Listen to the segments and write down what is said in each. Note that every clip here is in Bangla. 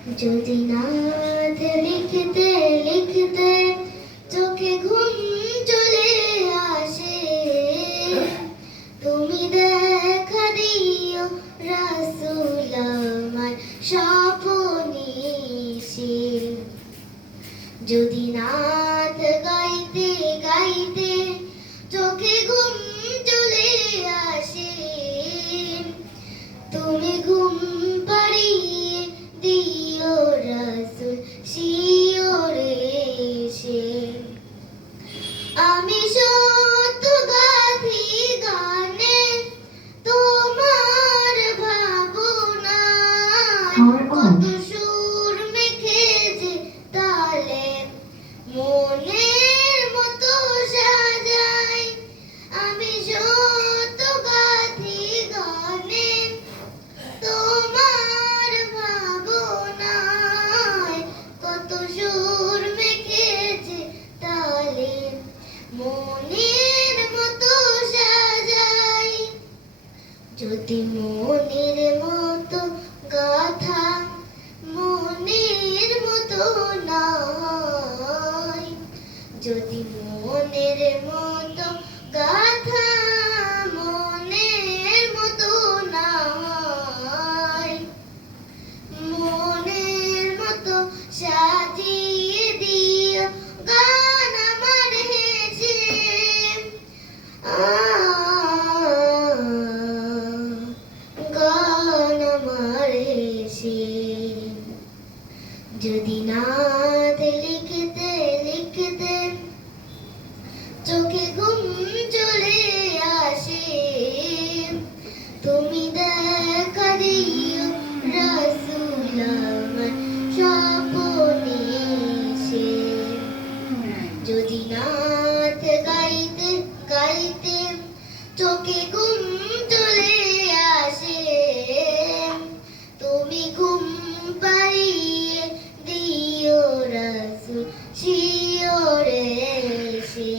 যদি নাথ লিখতে লিখতে চোখে ঘুম চলে আসে, তুমি দেখা দিও রাসূল আমার স্বপ্নে এসে। যদি নাথ গাইতে গাইতে চোখে ঘুম চলে আসে, তুমি ঘুম পাড়িয়ে দিও রাসূল শিওরে এসে। আমি শত গাথি গানে তোমার ভাবনায়, কত সুর মেখে যে তালে মনের মতো সাজাই। আমি শত গাথি গানে তোমার ভাবনায়, কত সুর মেখেছে তালে মনের মতো সাজাই। যদি মনের মতো গাথা মনের মতো না হয়, যদি মনের মতো গাথা মনের মতো না হয়, মনের মতো সাজিয়ে দিও গান আমার হেসে। গান আমার হেসে। যদি নাথ লিখতে লিখতে চোখে ঘুম চলে আসে, তুমি দেখা দিও রাসূল আমার স্বপ্নে এসে। যদি নাথ গাইতে গাইতে চোখে ঘুম চলে আসে, তুমি ঘুম পাড়িয়ে দিও রাসূল শিওরে এসে।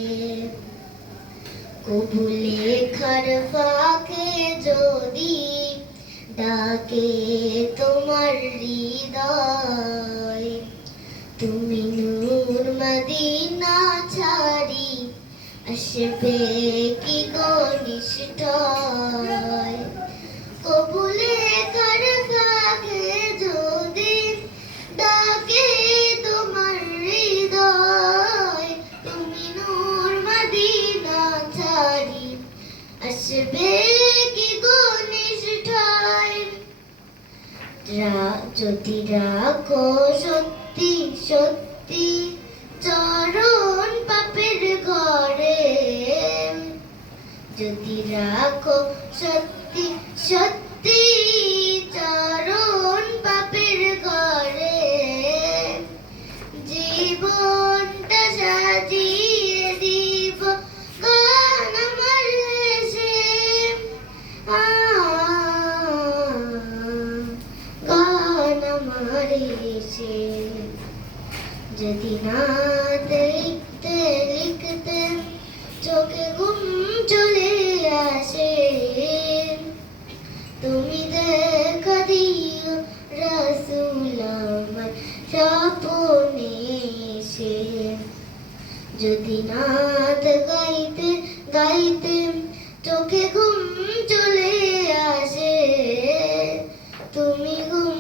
কবু লেখার ফাঁকে যদি ডাকে তোমার হৃদয়, তুমি নূর মদিনা ছাড়ি আসবে কি গো নিষ্ঠয়। কবু লেখার ফাঁকে যদি ডাকে তোমার হৃদয়, তুমি নূর মদিনা ছাড়ি আসবে কি গো নিষ্ঠয়। যদি রাখো সত্যি সত্যি চরণ পাপের ঘরে, যদি রাখো সত্যি সত্যি চরণ পাপের ঘরে, জীবনটা সাজিয়ে দিব গান আমার হেসে। গান আমার হেসে। যদি নাথ লিখতে লিখতে চোখে ঘুম চলে আসে, তুমি দেখা দিও রাসূল আমার স্বপ্নে এসে। যদি নাথ গাইতে গাইতে চোখে ঘুম চলে আসে, তুমি ঘুম